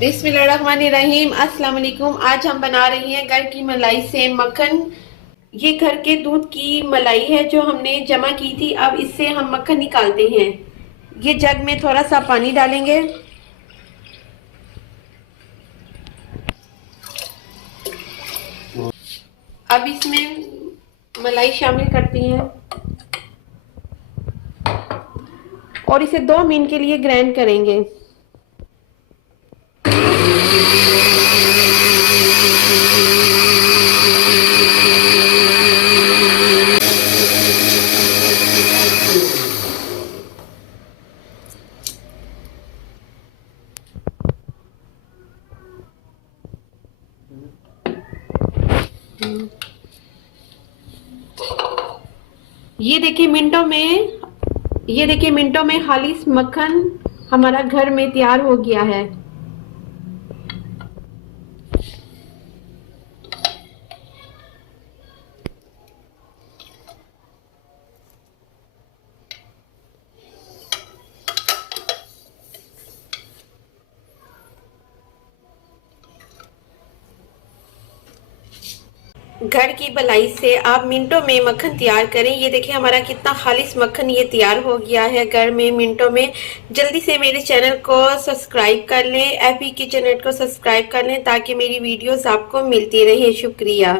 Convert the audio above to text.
बिस्मिल्लाहिर्रहमानिर्रहीम। अस्सलाम वालेकुम। आज हम बना रहे हैं घर की मलाई से मक्खन। ये घर के दूध की मलाई है जो हमने जमा की थी। अब इससे हम मक्खन निकालते हैं। ये जग में थोड़ा सा पानी डालेंगे। अब इसमें मलाई शामिल करती हैं और इसे 2 मिनट के लिए ग्राइंड करेंगे। ये देखिए मिनटों में खालिस मक्खन हमारा घर में तैयार हो गया है। घर की मलाई से आप मिनटों में मक्खन तैयार करें। ये देखिए हमारा कितना खालिस मक्खन ये तैयार हो गया है घर में मिनटों में। जल्दी से मेरे चैनल को सब्सक्राइब कर लें, एफी किचन नेट को सब्सक्राइब कर लें ताकि मेरी वीडियोस आपको मिलती रहे। शुक्रिया।